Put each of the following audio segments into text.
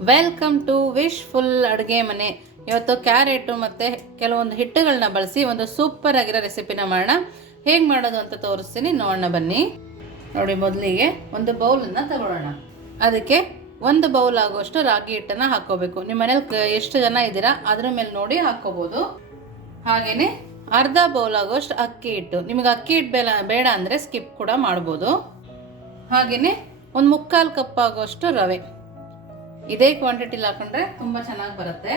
Welcome to wish full ಅಡುಗೆ ಮನೆ. ಇವತ್ತು ಕ್ಯಾರೆಟು ಮತ್ತು ಕೆಲವೊಂದು ಹಿಟ್ಟುಗಳನ್ನ ಬಳಸಿ ಒಂದು ಸೂಪರ್ ಆಗಿರೋ ರೆಸಿಪಿನ ಮಾಡೋಣ. ಹೇಗೆ ಮಾಡೋದು ಅಂತ ತೋರಿಸ್ತೀನಿ. ನೋಡೋಣ ಬನ್ನಿ. ನೋಡಿ, ಮೊದಲಿಗೆ ಒಂದು ಬೌಲನ್ನು ತಗೊಳ್ಳೋಣ. ಅದಕ್ಕೆ ಒಂದು ಬೌಲ್ ಆಗುವಷ್ಟು ರಾಗಿ ಹಿಟ್ಟನ್ನು ಹಾಕ್ಕೋಬೇಕು. ನಿಮ್ಮ ಮನೇಲಿ ಎಷ್ಟು ಜನ ಇದ್ದೀರಾ ಅದ್ರ ಮೇಲೆ ನೋಡಿ ಹಾಕ್ಕೋಬೋದು. ಹಾಗೆಯೇ ಅರ್ಧ ಬೌಲ್ ಆಗುವಷ್ಟು ಅಕ್ಕಿ ಹಿಟ್ಟು. ನಿಮಗೆ ಅಕ್ಕಿ ಹಿಟ್ಟು ಬೇಡ ಬೇಡ ಅಂದರೆ ಸ್ಕಿಪ್ ಕೂಡ ಮಾಡ್ಬೋದು. ಹಾಗೆಯೇ ಒಂದು ಮುಕ್ಕಾಲು ಕಪ್ ಆಗುವಷ್ಟು ರವೆ. ಇದೇ ಕ್ವಾಂಟಿಟಿಲಿ ಹಾಕೊಂಡ್ರೆ ತುಂಬ ಚೆನ್ನಾಗಿ ಬರುತ್ತೆ.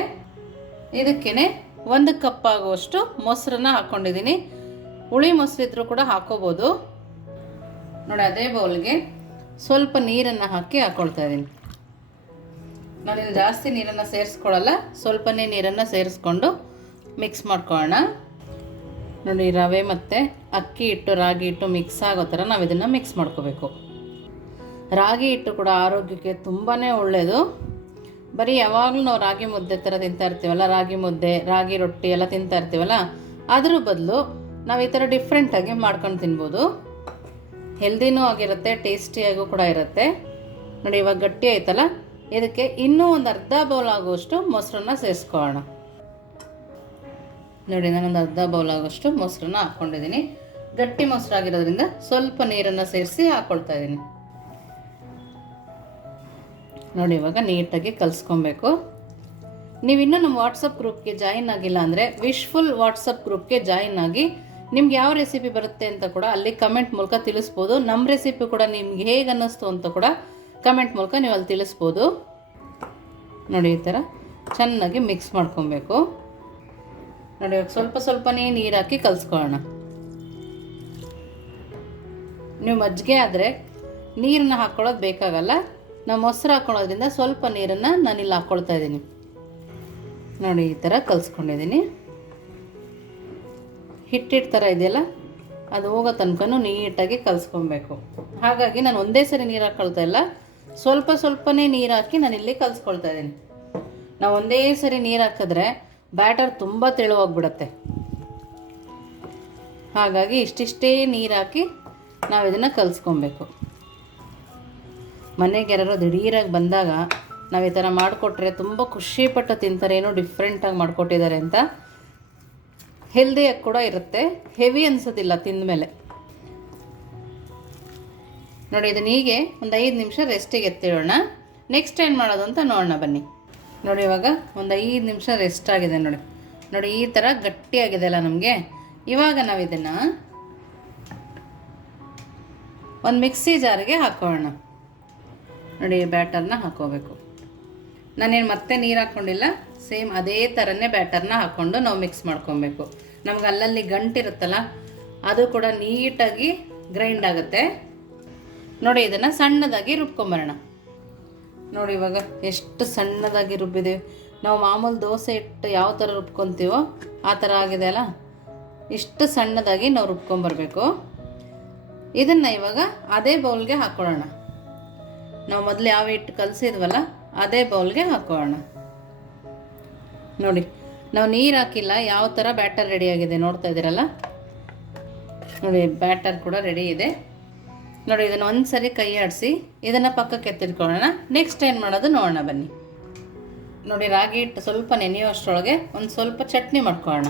ಇದಕ್ಕೇನೆ ಒಂದು ಕಪ್ ಆಗುವಷ್ಟು ಮೊಸರನ್ನ ಹಾಕ್ಕೊಂಡಿದ್ದೀನಿ ಹುಳಿ ಮೊಸರು ಇದ್ರೂ ಕೂಡ ಹಾಕೋಬೋದು. ನೋಡಿ, ಅದೇ ಬೌಲ್ಗೆ ಸ್ವಲ್ಪ ನೀರನ್ನು ಹಾಕಿ ಹಾಕ್ಕೊಳ್ತಾ ಇದ್ದೀನಿ. ನಾನಿಲ್ಲಿ ಜಾಸ್ತಿ ನೀರನ್ನು ಸೇರಿಸ್ಕೊಳ್ಳಲ್ಲ ಸ್ವಲ್ಪನೇ ನೀರನ್ನು ಸೇರಿಸ್ಕೊಂಡು ಮಿಕ್ಸ್ ಮಾಡ್ಕೊಳ್ಳೋಣ. ನೋಡಿ, ರವೆ ಮತ್ತು ಅಕ್ಕಿ ಹಿಟ್ಟು, ರಾಗಿ ಹಿಟ್ಟು ಮಿಕ್ಸ್ ಆಗೋ ಥರ ನಾವು ಇದನ್ನು ಮಿಕ್ಸ್ ಮಾಡ್ಕೋಬೇಕು. ರಾಗಿ ಹಿಟ್ಟು ಕೂಡ ಆರೋಗ್ಯಕ್ಕೆ ತುಂಬಾ ಒಳ್ಳೆಯದು ಬರೀ ಯಾವಾಗಲೂ ನಾವು ರಾಗಿ ಮುದ್ದೆ ಥರ ತಿಂತಾ ಇರ್ತೀವಲ್ಲ, ರಾಗಿ ಮುದ್ದೆ, ರಾಗಿ ರೊಟ್ಟಿ ಎಲ್ಲ ತಿಂತಾ ಇರ್ತೀವಲ್ಲ, ಅದ್ರ ಬದಲು ನಾವು ಈ ಥರ ಡಿಫ್ರೆಂಟಾಗಿ ಮಾಡ್ಕೊಂಡು ತಿನ್ಬೋದು. ಹೆಲ್ದಿನೂ ಆಗಿರುತ್ತೆ, ಟೇಸ್ಟಿಯಾಗೂ ಕೂಡ ಇರುತ್ತೆ. ನೋಡಿ ಇವಾಗ ಗಟ್ಟಿ ಆಯ್ತಲ್ಲ, ಇದಕ್ಕೆ ಇನ್ನೂ ಒಂದು ಅರ್ಧ ಬೌಲ್ ಆಗುವಷ್ಟು ಮೊಸರನ್ನ ಸೇರಿಸ್ಕೊಳ್ಳೋಣ. ನೋಡಿ ನಾನೊಂದು ಅರ್ಧ ಬೌಲ್ ಆಗೋಷ್ಟು ಮೊಸರನ್ನ ಹಾಕ್ಕೊಂಡಿದ್ದೀನಿ ಗಟ್ಟಿ ಮೊಸರಾಗಿರೋದ್ರಿಂದ ಸ್ವಲ್ಪ ನೀರನ್ನು ಸೇರಿಸಿ ಹಾಕ್ಕೊಳ್ತಾ ಇದ್ದೀನಿ. ನೋಡಿ, ಇವಾಗ ನೀಟಾಗಿ ಕಲಿಸ್ಕೊಬೇಕು. ನೀವಿನ್ನೂ ನಮ್ಮ ವಾಟ್ಸಪ್ ಗ್ರೂಪ್ಗೆ ಜಾಯಿನ್ ಆಗಿಲ್ಲ ಅಂದರೆ ವಿಶ್ಫುಲ್ ವಾಟ್ಸಪ್ ಗ್ರೂಪ್ಗೆ ಜಾಯಿನ್ ಆಗಿ ನಿಮ್ಗೆ ಯಾವ ರೆಸಿಪಿ ಬರುತ್ತೆ ಅಂತ ಕೂಡ ಅಲ್ಲಿ ಕಮೆಂಟ್ ಮೂಲಕ ತಿಳಿಸ್ಬೋದು. ನಮ್ಮ ರೆಸಿಪಿ ಕೂಡ ನಿಮ್ಗೆ ಹೇಗೆ ಅನ್ನಿಸ್ತು ಅಂತ ಕೂಡ ಕಮೆಂಟ್ ಮೂಲಕ ನೀವು ಅಲ್ಲಿ ತಿಳಿಸ್ಬೋದು. ನೋಡಿ, ಈ ಥರ ಚೆನ್ನಾಗಿ ಮಿಕ್ಸ್ ಮಾಡ್ಕೊಬೇಕು. ನೋಡಿ, ಇವಾಗ ಸ್ವಲ್ಪ ಸ್ವಲ್ಪನೇ ನೀರು ಹಾಕಿ ಕಲಿಸ್ಕೊಳ್ಳೋಣ. ನೀವು ಮಜ್ಜಿಗೆ ಆದರೆ ನೀರನ್ನ ಹಾಕ್ಕೊಳ್ಳೋದು ಬೇಕಾಗಲ್ಲ. ನಾವು ಮೊಸರು ಹಾಕ್ಕೊಳ್ಳೋದ್ರಿಂದ ಸ್ವಲ್ಪ ನೀರನ್ನು ಇಲ್ಲಿ ಹಾಕ್ಕೊಳ್ತಾ ಇದ್ದೀನಿ. ನೋಡಿ, ಈ ಥರ ಕಲಿಸ್ಕೊಂಡಿದ್ದೀನಿ. ಹಿಟ್ಟಿಟ್ಟು ಥರ ಇದೆಯಲ್ಲ, ಅದು ಹೋಗೋ ತನಕನೂ ನೀಟಾಗಿ ಕಲಿಸ್ಕೊಬೇಕು. ಹಾಗಾಗಿ ನಾನು ಒಂದೇ ಸರಿ ನೀರು ಹಾಕ್ಕೊಳ್ತಾ ಇಲ್ಲ. ಸ್ವಲ್ಪ ಸ್ವಲ್ಪನೇ ನೀರು ಹಾಕಿ ಇಲ್ಲಿ ಕಲಿಸ್ಕೊಳ್ತಾ ಇದ್ದೀನಿ. ನಾವು ಒಂದೇ ಸರಿ ನೀರು ಹಾಕಿದ್ರೆ ಬ್ಯಾಟರ್ ತುಂಬ ತೆಳುವಾಗ್ಬಿಡತ್ತೆ. ಹಾಗಾಗಿ ಇಷ್ಟಿಷ್ಟೇ ನೀರು ಹಾಕಿ ನಾವು ಇದನ್ನು ಕಲಿಸ್ಕೊಬೇಕು. ಮನೆಗೆ ಯಾರು ದಿಢೀರಾಗಿ ಬಂದಾಗ ನಾವು ಈ ಥರ ಮಾಡಿಕೊಟ್ರೆ ತುಂಬ ಖುಷಿಪಟ್ಟು ತಿಂತಾರೆ, ಏನೋ ಡಿಫ್ರೆಂಟಾಗಿ ಮಾಡಿಕೊಟ್ಟಿದ್ದಾರೆ ಅಂತ. ಹೆಲ್ದಿಯಾಗಿ ಕೂಡ ಇರುತ್ತೆ. ಹೆವಿ ಅನ್ಸೋದಿಲ್ಲ ತಿಂದಮೇಲೆ. ನೋಡಿ, ಇದನ್ನ ಹೀಗೆ ಒಂದು ಐದು ನಿಮಿಷ ರೆಸ್ಟಿಗೆ ಎತ್ತಿಡೋಣ. ನೆಕ್ಸ್ಟ್ ಏನು ಮಾಡೋದು ಅಂತ ನೋಡೋಣ ಬನ್ನಿ. ನೋಡಿ, ಇವಾಗ ಒಂದು ಐದು ನಿಮಿಷ ರೆಸ್ಟ್ ಆಗಿದೆ ನೋಡಿ. ನೋಡಿ, ಈ ಥರ ಗಟ್ಟಿಯಾಗಿದೆ ಅಲ್ಲ ನಮಗೆ. ಇವಾಗ ನಾವು ಇದನ್ನು ಒಂದು ಮಿಕ್ಸಿ ಜಾರಿಗೆ ಹಾಕೋಣ. ನೋಡಿ ಬ್ಯಾಟರ್ನ ಹಾಕೋಬೇಕು. ನಾನೇನು ಮತ್ತೆ ನೀರು ಹಾಕ್ಕೊಂಡಿಲ್ಲ ಸೇಮ್ ಅದೇ ಥರನೇ ಬ್ಯಾಟರ್ನ ಹಾಕ್ಕೊಂಡು ನಾವು ಮಿಕ್ಸ್ ಮಾಡ್ಕೊಬೇಕು. ನಮ್ಗೆ ಅಲ್ಲಲ್ಲಿ ಗಂಟಿರುತ್ತಲ್ಲ ಅದು ಕೂಡ ನೀಟಾಗಿ ಗ್ರೈಂಡ್ ಆಗುತ್ತೆ. ನೋಡಿ, ಇದನ್ನು ಸಣ್ಣದಾಗಿ ರುಬ್ಕೊಂಬರೋಣ. ನೋಡಿ, ಇವಾಗ ಎಷ್ಟು ಸಣ್ಣದಾಗಿ ರುಬ್ಬಿದ್ದೀವಿ ನಾವು ಮಾಮೂಲು ದೋಸೆ ಇಟ್ಟು ಯಾವ ಥರ ರುಬ್ಕೊತೀವೋ ಆ ಥರ ಆಗಿದೆ ಅಲ್ಲ? ಇಷ್ಟು ಸಣ್ಣದಾಗಿ ನಾವು ರುಬ್ಕೊಂಬರ್ಬೇಕು. ಇದನ್ನು ಇವಾಗ ಅದೇ ಬೌಲ್ಗೆ ಹಾಕ್ಕೊಳ್ಳೋಣ ನಾವು ಮೊದಲು ಯಾವ ಹಿಟ್ಟು ಕಲಸಿದ್ವಲ್ಲ, ಅದೇ ಬೌಲ್ಗೆ ಹಾಕೋಣ. ನೋಡಿ, ನಾವು ನೀರು ಹಾಕಿಲ್ಲ, ಯಾವ ಥರ ಬ್ಯಾಟರ್ ರೆಡಿಯಾಗಿದೆ ನೋಡ್ತಾ ಇದ್ದೀರಲ್ಲ? ನೋಡಿ, ಬ್ಯಾಟರ್ ಕೂಡ ರೆಡಿ ಇದೆ. ನೋಡಿ, ಇದನ್ನು ಒಂದು ಸರಿ ಕೈ ಆಡಿಸಿ, ಇದನ್ನು ಪಕ್ಕಕ್ಕೆ ಎತ್ತಿಟ್ಕೊಳ್ಳೋಣ. ನೆಕ್ಸ್ಟ್ ಏನು ಮಾಡೋದು ನೋಡೋಣ ಬನ್ನಿ. ನೋಡಿ, ರಾಗಿ ಹಿಟ್ಟು ಸ್ವಲ್ಪ ನೆನೆಯುವಷ್ಟರೊಳಗೆ ಒಂದು ಸ್ವಲ್ಪ ಚಟ್ನಿ ಮಾಡ್ಕೊಳ್ಳೋಣ.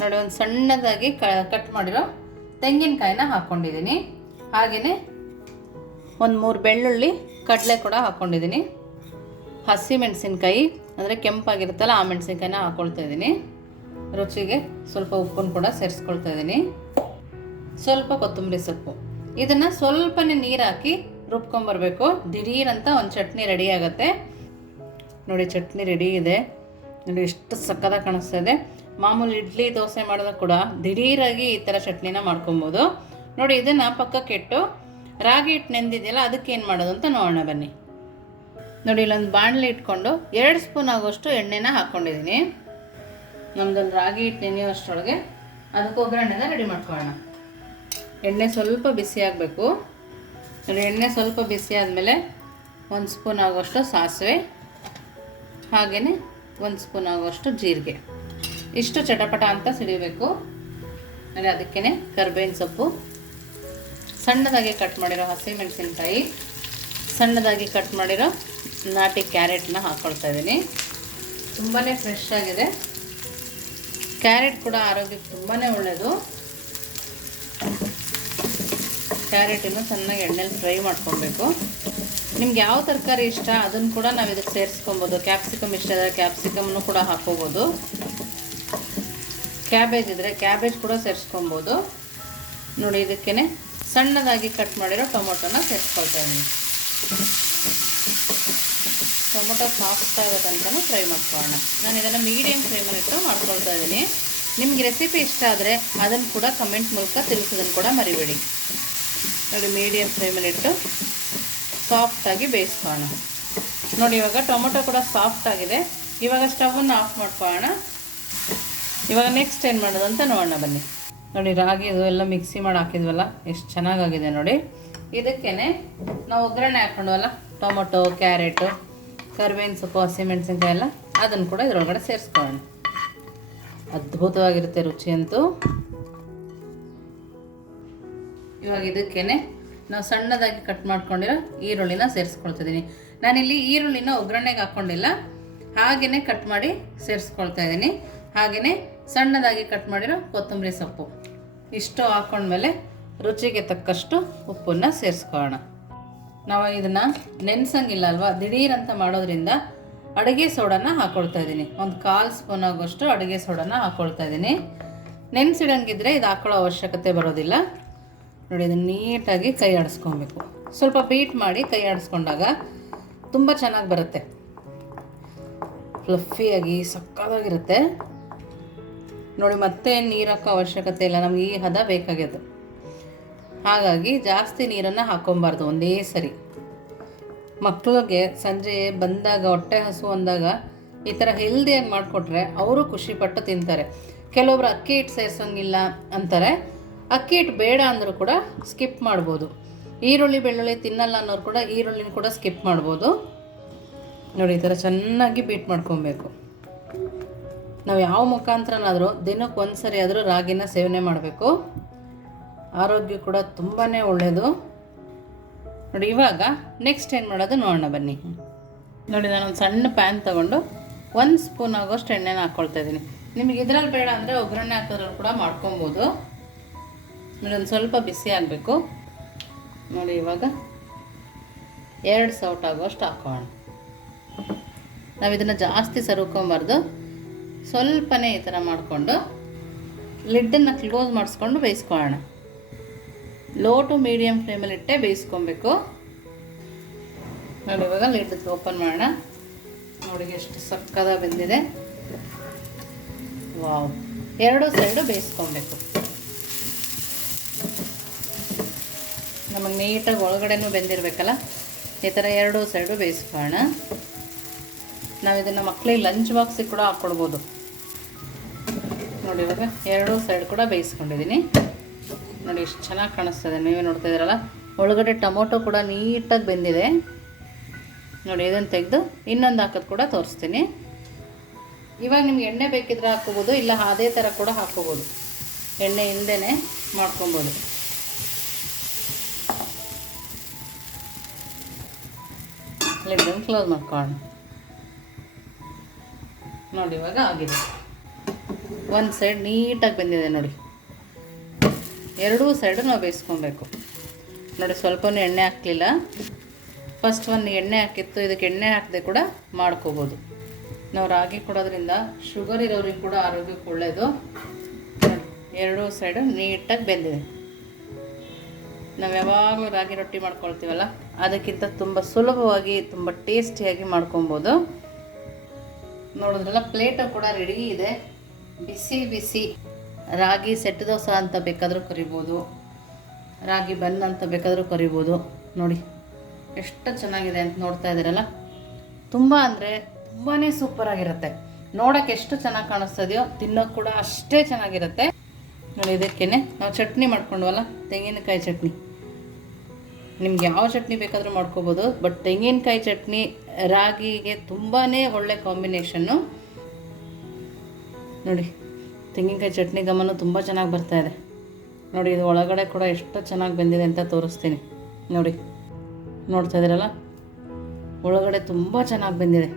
ನೋಡಿ, ಒಂದು ಸಣ್ಣದಾಗಿ ಕಟ್ ಮಾಡಿರೋ ತೆಂಗಿನಕಾಯಿನ ಹಾಕ್ಕೊಂಡಿದ್ದೀನಿ ಹಾಗೆಯೇ ಒಂದು ಮೂರು ಬೆಳ್ಳುಳ್ಳಿ ಕಡಲೆ ಕೂಡ ಹಾಕ್ಕೊಂಡಿದ್ದೀನಿ ಹಸಿ ಮೆಣಸಿನ್ಕಾಯಿ, ಅಂದರೆ ಕೆಂಪಾಗಿರುತ್ತಲ್ಲ ಆ ಮೆಣಸಿನ್ಕಾಯಿನ ಹಾಕ್ಕೊಳ್ತಾ ಇದ್ದೀನಿ. ರುಚಿಗೆ ಸ್ವಲ್ಪ ಉಪ್ಪನ್ನು ಕೂಡ ಸೇರಿಸ್ಕೊಳ್ತಾ ಇದ್ದೀನಿ. ಸ್ವಲ್ಪ ಕೊತ್ತಂಬರಿ ಸೊಪ್ಪು. ಇದನ್ನು ಸ್ವಲ್ಪನೇ ನೀರು ಹಾಕಿ ರುಬ್ಕೊಂಬರ್ಬೇಕು. ದಿಢೀರಂತ ಒಂದು ಚಟ್ನಿ ರೆಡಿ ಆಗುತ್ತೆ. ನೋಡಿ, ಚಟ್ನಿ ರೆಡಿ ಇದೆ. ನೋಡಿ, ಎಷ್ಟು ಸಕ್ಕದಾಗಿ ಕಾಣಿಸ್ತಾ ಇದೆ. ಮಾಮೂಲಿ ಇಡ್ಲಿ ದೋಸೆ ಮಾಡಿದಾಗ ಕೂಡ ದಿಢೀರಾಗಿ ಈ ಥರ ಚಟ್ನಿನ ಮಾಡ್ಕೊಬೋದು. ನೋಡಿ, ಇದನ್ನು ಪಕ್ಕಕ್ಕೆ ಇಟ್ಟು ರಾಗಿ ಹಿಟ್ಟು ನೆಂದಿದೆಯಲ್ಲ, ಅದಕ್ಕೆ ಏನು ಮಾಡೋದು ಅಂತ ನೋಡೋಣ ಬನ್ನಿ. ನೋಡಿ, ಇಲ್ಲೊಂದು ಬಾಣಲೆ ಇಟ್ಕೊಂಡು ಎರಡು ಸ್ಪೂನ್ ಆಗೋಷ್ಟು ಎಣ್ಣೆನ ಹಾಕ್ಕೊಂಡಿದ್ದೀನಿ ನಮ್ದೊಂದು ರಾಗಿ ಹಿಟ್ಟು ನೆನೆಯುವಷ್ಟರೊಳಗೆ ಅದಕ್ಕೆ ಒಗ್ಗರಣೆನ ರೆಡಿ ಮಾಡ್ಕೊಳ್ಳೋಣ. ಎಣ್ಣೆ ಸ್ವಲ್ಪ ಬಿಸಿ ಆಗಬೇಕು. ನೋಡಿ, ಎಣ್ಣೆ ಸ್ವಲ್ಪ ಬಿಸಿ ಆದಮೇಲೆ ಒಂದು ಸ್ಪೂನ್ ಆಗೋಷ್ಟು ಸಾಸಿವೆ ಹಾಗೆಯೇ ಒಂದು ಸ್ಪೂನ್ ಆಗುವಷ್ಟು ಜೀರಿಗೆ. ಇಷ್ಟು ಚಟಪಟ ಅಂತ ಸಿಡಿಬೇಕು. ಅಂದರೆ ಅದಕ್ಕೇ ಕರ್ಬೇವಿನ ಸೊಪ್ಪು. ಸಣ್ಣದಾಗಿ ಕಟ್ ಮಾಡಿರೋ ಹಸಿಮೆಣಸಿನ್ಕಾಯಿ ಸಣ್ಣದಾಗಿ ಕಟ್ ಮಾಡಿರೋ ನಾಟಿ ಕ್ಯಾರೆಟ್ನ ಹಾಕ್ಕೊಳ್ತಾ ಇದ್ದೀನಿ ತುಂಬಾ ಫ್ರೆಶ್ ಆಗಿದೆ. ಕ್ಯಾರೆಟ್ ಕೂಡ ಆರೋಗ್ಯಕ್ಕೆ ತುಂಬಾ ಒಳ್ಳೆಯದು ಕ್ಯಾರೆಟನ್ನು ಚೆನ್ನಾಗಿ ಎಣ್ಣೆಲಿ ಫ್ರೈ ಮಾಡ್ಕೊಬೇಕು ನಿಮ್ಗೆ ಯಾವ ತರಕಾರಿ ಇಷ್ಟ ಅದನ್ನು ಕೂಡ ನಾವು ಇದಕ್ಕೆ ಸೇರಿಸ್ಕೊಬೋದು. ಕ್ಯಾಪ್ಸಿಕಮ್ ಇಷ್ಟ ಇದ್ದರೆ ಕ್ಯಾಪ್ಸಿಕಮ್ನು ಕೂಡ ಹಾಕ್ಕೋಬೋದು ಕ್ಯಾಬೇಜ್ ಇದ್ದರೆ ಕ್ಯಾಬೇಜ್ ಕೂಡ ಸೇರಿಸ್ಕೊಬೋದು ನೋಡಿ ಇದಕ್ಕೇ ಸಣ್ಣದಾಗಿ ಕಟ್ ಮಾಡಿರೋ ಟೊಮೊಟೊನ ಸೇರಿಸ್ಕೊಳ್ತಾ ಇದ್ದೀನಿ. ಟೊಮೊಟೊ ಸಾಫ್ಟ್ ಆಗೋ ತನಕ ಫ್ರೈ ಮಾಡ್ಕೊಳ್ಳೋಣ. ನಾನು ಇದನ್ನು ಮೀಡಿಯಮ್ ಫ್ಲೇಮಲ್ಲಿ ಇಟ್ಟು ಮಾಡ್ಕೊಳ್ತಾ ಇದ್ದೀನಿ. ನಿಮ್ಗೆ ರೆಸಿಪಿ ಇಷ್ಟ ಆದರೆ ಅದನ್ನು ಕೂಡ ಕಮೆಂಟ್ ಮೂಲಕ ತಿಳಿಸೋದನ್ನು ಕೂಡ ಮರಿಬೇಡಿ. ನೋಡಿ ಮೀಡಿಯಮ್ ಫ್ಲೇಮಲ್ಲಿ ಇಟ್ಟು ಸಾಫ್ಟಾಗಿ ಬೇಯಿಸ್ಕೊಳ್ಳೋಣ. ನೋಡಿ, ಇವಾಗ ಟೊಮೊಟೊ ಕೂಡ ಸಾಫ್ಟ್ ಆಗಿದೆ. ಇವಾಗ ಸ್ಟವನ್ನು ಆಫ್ ಮಾಡ್ಕೊಳ್ಳೋಣ. ಇವಾಗ ನೆಕ್ಸ್ಟ್ ಏನು ಮಾಡೋದು ಅಂತ ನೋಡೋಣ ಬನ್ನಿ. ನೋಡಿ, ರಾಗಿ ಇದು ಎಲ್ಲ ಮಿಕ್ಸಿ ಮಾಡಿ ಹಾಕಿದ್ವಲ್ಲ, ಎಷ್ಟು ಚೆನ್ನಾಗಾಗಿದೆ ನೋಡಿ. ಇದಕ್ಕೇ ನಾವು ಒಗ್ಗರಣೆ ಹಾಕೊಂಡ್ವಲ್ಲ, ಟೊಮೊಟೊ, ಕ್ಯಾರೆಟು, ಕರಿಬೇವಿನ ಸೊಪ್ಪು ಹಸಿಮೆಣಸಿನ್ಕಾಯಿ ಎಲ್ಲ, ಅದನ್ನು ಕೂಡ ಇದರೊಳಗಡೆ ಸೇರಿಸ್ಕೊಳ್ಳೋಣ. ಅದ್ಭುತವಾಗಿರುತ್ತೆ ರುಚಿ ಅಂತೂ. ಇವಾಗ ಇದಕ್ಕೇ ನಾವು ಸಣ್ಣದಾಗಿ ಕಟ್ ಮಾಡ್ಕೊಂಡಿರೋ ಈರುಳ್ಳಿನ ಸೇರಿಸ್ಕೊಳ್ತಿದ್ದೀನಿ. ನಾನಿಲ್ಲಿ ಈರುಳ್ಳಿನ ಒಗ್ಗರಣೆಗೆ ಹಾಕ್ಕೊಂಡಿಲ್ಲ ಹಾಗೆಯೇ ಕಟ್ ಮಾಡಿ ಸೇರಿಸ್ಕೊಳ್ತಾ ಇದ್ದೀನಿ. ಹಾಗೆಯೇ ಸಣ್ಣದಾಗಿ ಕಟ್ ಮಾಡಿರೋ ಕೊತ್ತಂಬರಿ ಸೊಪ್ಪು. ಇಷ್ಟು ಹಾಕ್ಕೊಂಡ್ಮೇಲೆ ರುಚಿಗೆ ತಕ್ಕಷ್ಟು ಉಪ್ಪನ್ನು ಸೇರಿಸ್ಕೊಳ್ಳೋಣ. ನಾವು ಇದನ್ನು ನೆನೆಸಂಗಿಲ್ಲ ಅಲ್ವಾ? ದಿಢೀರಂತ ಮಾಡೋದ್ರಿಂದ ಅಡುಗೆ ಸೋಡಾನ ಹಾಕ್ಕೊಳ್ತಾ ಇದ್ದೀನಿ. ಒಂದು ಕಾಲು ಸ್ಪೂನ್ ಆಗೋಷ್ಟು ಅಡುಗೆ ಸೋಡಾನ ಹಾಕ್ಕೊಳ್ತಾ ಇದ್ದೀನಿ. ನೆನೆಸಿಡಂಗಿದ್ರೆ ಇದು ಹಾಕೊಳ್ಳೋ ಅವಶ್ಯಕತೆ ಬರೋದಿಲ್ಲ. ನೋಡಿ, ಇದನ್ನು ನೀಟಾಗಿ ಕೈ ಆಡಿಸ್ಕೊಬೇಕು. ಸ್ವಲ್ಪ ಬೀಟ್ ಮಾಡಿ ಕೈ ಆಡಿಸ್ಕೊಂಡಾಗ ತುಂಬ ಚೆನ್ನಾಗಿ ಬರುತ್ತೆ. ಫ್ಲಫಿಯಾಗಿ ಸಕ್ಕತ್ತಾಗಿರುತ್ತೆ. ನೋಡಿ, ಮತ್ತೆ ನೀರು ಹಾಕೋ ಅವಶ್ಯಕತೆ ಇಲ್ಲ. ನಮ್ಗೆ ಈ ಹದ ಬೇಕಾಗ್ಯದ. ಹಾಗಾಗಿ ಜಾಸ್ತಿ ನೀರನ್ನು ಹಾಕ್ಕೊಬಾರ್ದು ಒಂದೇ ಸರಿ. ಮಕ್ಕಳಿಗೆ ಸಂಜೆ ಬಂದಾಗ, ಹೊಟ್ಟೆ ಹಸು ಅಂದಾಗ ಈ ಥರ ಹೆಲ್ದಿಯಾಗಿ ಮಾಡಿಕೊಟ್ರೆ ಅವರು ಖುಷಿಪಟ್ಟು ತಿಂತಾರೆ. ಕೆಲವೊಬ್ರು ಅಕ್ಕಿ ಹಿಟ್ಟು ಸೇರ್ಸೋಂಗಿಲ್ಲ ಅಂತಾರೆ. ಅಕ್ಕಿ ಹಿಟ್ಟು ಬೇಡ ಅಂದರೂ ಕೂಡ ಸ್ಕಿಪ್ ಮಾಡ್ಬೋದು. ಈರುಳ್ಳಿ, ಬೆಳ್ಳುಳ್ಳಿ ತಿನ್ನಲ್ಲ ಅನ್ನೋರು ಕೂಡ ಈರುಳ್ಳಿನ ಕೂಡ ಸ್ಕಿಪ್ ಮಾಡ್ಬೋದು. ನೋಡಿ, ಈ ಥರ ಚೆನ್ನಾಗಿ ಬೀಟ್ ಮಾಡ್ಕೊಬೇಕು. ನಾವು ಯಾವ ಮುಖಾಂತರನಾದರೂ ದಿನಕ್ಕೆ ಒಂದು ಸರಿ ಆದರೂ ರಾಗಿನ ಸೇವನೆ ಮಾಡಬೇಕು. ಆರೋಗ್ಯ ಕೂಡ ತುಂಬಾ ಒಳ್ಳೆಯದು ನೋಡಿ, ಇವಾಗ ನೆಕ್ಸ್ಟ್ ಏನು ಮಾಡೋದು ನೋಡೋಣ ಬನ್ನಿ. ನೋಡಿ ನಾನು ಒಂದು ಸಣ್ಣ ಪ್ಯಾನ್ ತೊಗೊಂಡು ಒಂದು ಸ್ಪೂನ್ ಆಗೋಷ್ಟು ಎಣ್ಣೆನ ಹಾಕ್ಕೊಳ್ತಾ ಇದ್ದೀನಿ. ನಿಮಗೆ ಇದರಲ್ಲಿ ಬೇಡ ಅಂದರೆ ಒಗ್ಗರಣೆ ಹಾಕೋದ್ರಲ್ಲಿ ಕೂಡ ಮಾಡ್ಕೊಬೋದು. ನೋಡಿ, ಒಂದು ಸ್ವಲ್ಪ ಬಿಸಿ ಆಗಬೇಕು. ನೋಡಿ, ಇವಾಗ ಎರಡು ಸೌಟ್ ಆಗೋಷ್ಟು ಹಾಕೋಣ. ನಾವು ಇದನ್ನು ಜಾಸ್ತಿ ಸರುಕೊಂಬಾರ್ದು. ಸ್ವಲ್ಪನೇ ಈ ಥರ ಮಾಡಿಕೊಂಡು ಲಿಡ್ಡನ್ನು ಕ್ಲೋಸ್ ಮಾಡಿಸ್ಕೊಂಡು ಬೇಯಿಸ್ಕೊಳ್ಳೋಣ. ಲೋ ಟು ಮೀಡಿಯಮ್ ಫ್ಲೇಮಲ್ಲಿ ಇಟ್ಟೆ ಬೇಯಿಸ್ಕೊಬೇಕು. ನೋಡಿ, ಇವಾಗ ಲಿಡ್ ಓಪನ್ ಮಾಡೋಣ. ನೋಡಿ, ಎಷ್ಟು ಸಕ್ಕದ ಬೆಂದಿದೆ. ವಾವ್. ಎರಡು ಸೈಡು ಬೇಯಿಸ್ಕೊಬೇಕು. ನಮಗೆ ನೀಟಾಗಿ ಒಳಗಡೆನೂ ಬೆಂದಿರಬೇಕಲ್ಲ? ಈ ಥರ ಎರಡೂ ಸೈಡು ಬೇಯಿಸ್ಕೊಳ್ಳೋಣ. ನಾವು ಇದನ್ನು ಮಕ್ಕಳಿಗೆ ಲಂಚ್ ಬಾಕ್ಸಿಗೆ ಕೂಡ ಹಾಕ್ಕೊಡ್ಬೋದು ನೋಡಿ ಇವಾಗ ಎರಡೂ ಸೈಡ್ ಕೂಡ ಬೇಯಿಸ್ಕೊಂಡಿದ್ದೀನಿ. ನೋಡಿ ಎಷ್ಟು ಚೆನ್ನಾಗಿ ಕಾಣಿಸ್ತದೆ, ನೀವೇ ನೋಡ್ತಾ ಇದ್ದೀರಲ್ಲ? ಒಳಗಡೆ ಟೊಮೊಟೊ ಕೂಡ ನೀಟಾಗಿ ಬೆಂದಿದೆ. ನೋಡಿ ಇದನ್ನು ತೆಗೆದು ಇನ್ನೊಂದು ಹಾಕೋದು ಕೂಡ ತೋರಿಸ್ತೀನಿ. ಇವಾಗ ನಿಮ್ಗೆ ಎಣ್ಣೆ ಬೇಕಿದ್ರೆ ಹಾಕ್ಕೋಬೋದು, ಇಲ್ಲ ಅದೇ ಥರ ಕೂಡ ಹಾಕ್ಕೋಬೋದು. ಎಣ್ಣೆ ಹಿಂದೆನೆ ಮಾಡ್ಕೊಬೋದು. ಲಿಡ್ಡನ್ನು ಕ್ಲೋಸ್ ಮಾಡ್ಕೊಳ್ಳೋಣ. ನೋಡಿ, ಇವಾಗ ಆಗಿದೆ. ಒಂದು ಸೈಡ್ ನೀಟಾಗಿ ಬಂದಿದೆ ನೋಡಿ. ಎರಡೂ ಸೈಡು ನಾವು ಬೇಯಿಸ್ಕೊಬೇಕು. ನೋಡಿ ಸ್ವಲ್ಪವೂ ಎಣ್ಣೆ ಹಾಕಲಿಲ್ಲ. ಫಸ್ಟ್ ಒಂದು ಎಣ್ಣೆ ಹಾಕಿತ್ತು, ಇದಕ್ಕೆ ಎಣ್ಣೆ ಹಾಕದೆ ಕೂಡ ಮಾಡ್ಕೋಬೋದು. ನಾವು ರಾಗಿ ಕೊಡೋದ್ರಿಂದ ಶುಗರ್ ಇರೋರಿಗೆ ಕೂಡ ಆರೋಗ್ಯಕ್ಕೆ ಒಳ್ಳೆಯದು ಎರಡೂ ಸೈಡು ನೀಟಾಗಿ ಬೆಂದಿದೆ. ನಾವು ಯಾವಾಗಲೂ ರಾಗಿ ರೊಟ್ಟಿ ಮಾಡ್ಕೊಳ್ತೀವಲ್ಲ, ಅದಕ್ಕಿಂತ ತುಂಬ ಸುಲಭವಾಗಿ, ತುಂಬ ಟೇಸ್ಟಿಯಾಗಿ ಮಾಡ್ಕೊಬೋದು. ನೋಡಿದ್ರಲ್ಲ ಪ್ಲೇಟು ಕೂಡ ರೆಡಿ ಇದೆ. ಬಿಸಿ ಬಿಸಿ. ರಾಗಿ ಸೆಟ್ ದೋಸೆ ಅಂತ ಬೇಕಾದರೂ ಕರಿಬೋದು. ರಾಗಿ ಬನ್ ಅಂತ ಬೇಕಾದರೂ ಕರಿಬೋದು. ನೋಡಿ, ಎಷ್ಟು ಚೆನ್ನಾಗಿದೆ ಅಂತ ನೋಡ್ತಾ ಇದ್ದೀರಲ್ಲ? ತುಂಬ ಅಂದರೆ ತುಂಬಾ ಸೂಪರಾಗಿರುತ್ತೆ ನೋಡೋಕ್ಕೆ ಎಷ್ಟು ಚೆನ್ನಾಗಿ ಕಾಣಿಸ್ತದೆಯೋ ತಿನ್ನೋಕೆ ಕೂಡ ಅಷ್ಟೇ ಚೆನ್ನಾಗಿರುತ್ತೆ. ನೋಡಿ ಇದಕ್ಕೇ ನಾವು ಚಟ್ನಿ ಮಾಡ್ಕೊಂಡ್ವಲ್ಲ? ತೆಂಗಿನಕಾಯಿ ಚಟ್ನಿ. ನಿಮ್ಗೆ ಯಾವ ಚಟ್ನಿ ಬೇಕಾದರೂ ಮಾಡ್ಕೋಬೋದು ಬಟ್ ತೆಂಗಿನಕಾಯಿ ಚಟ್ನಿ ರಾಗಿಗೆ ತುಂಬಾ ಒಳ್ಳೆ ಕಾಂಬಿನೇಷನ್ನು ನೋಡಿ, ತೆಂಗಿನಕಾಯಿ ಚಟ್ನಿ ಗಮನ ತುಂಬ ಚೆನ್ನಾಗಿ ಬರ್ತಾ ಇದೆ. ನೋಡಿ, ಇದು ಒಳಗಡೆ ಕೂಡ ಎಷ್ಟು ಚೆನ್ನಾಗಿ ಬಂದಿದೆ ಅಂತ ತೋರಿಸ್ತೀನಿ. ನೋಡಿ, ನೋಡ್ತಾ ಇದ್ದೀರಲ್ಲ? ಒಳಗಡೆ ತುಂಬ ಚೆನ್ನಾಗಿ ಬಂದಿದೆ.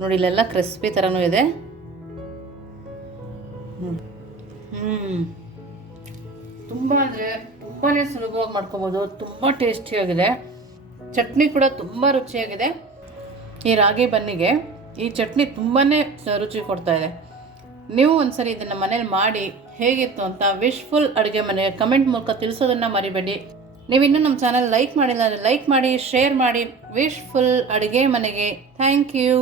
ನೋಡಿ, ಇಲ್ಲೆಲ್ಲ ಕ್ರಿಸ್ಪಿ ಥರನೂ ಇದೆ. ಹ್ಞೂ ತುಂಬ ಅಂದರೆ ತುಂಬಾ ಸುಲಭವಾಗಿ ಮಾಡ್ಕೊಬೋದು. ತುಂಬ ಟೇಸ್ಟಿಯಾಗಿದೆ ಚಟ್ನಿ ಕೂಡ ತುಂಬ ರುಚಿಯಾಗಿದೆ. ಈ ರಾಗಿ ಬನ್ನಿಗೆ ಈ ಚಟ್ನಿ ತುಂಬಾ ರುಚಿ ಕೊಡ್ತಾ ಇದೆ. ನೀವು ಒಂದ್ಸರಿ ಇದನ್ನು ಮನೇಲಿ ಮಾಡಿ ಹೇಗಿತ್ತು ಅಂತ ವಿಶ್ಫುಲ್ ಅಡುಗೆ ಮನೆ ಕಮೆಂಟ್ ಮೂಲಕ ತಿಳಿಸೋದನ್ನು ಮರಿಬೇಡಿ. ನೀವು ಇನ್ನೂ ನಮ್ಮ ಚಾನಲ್ ಲೈಕ್ ಮಾಡಿಲ್ಲ ಅಂದರೆ ಲೈಕ್ ಮಾಡಿ ಶೇರ್ ಮಾಡಿ. ವಿಶ್ಫುಲ್ ಅಡುಗೆ ಮನೆಗೆ. Thank you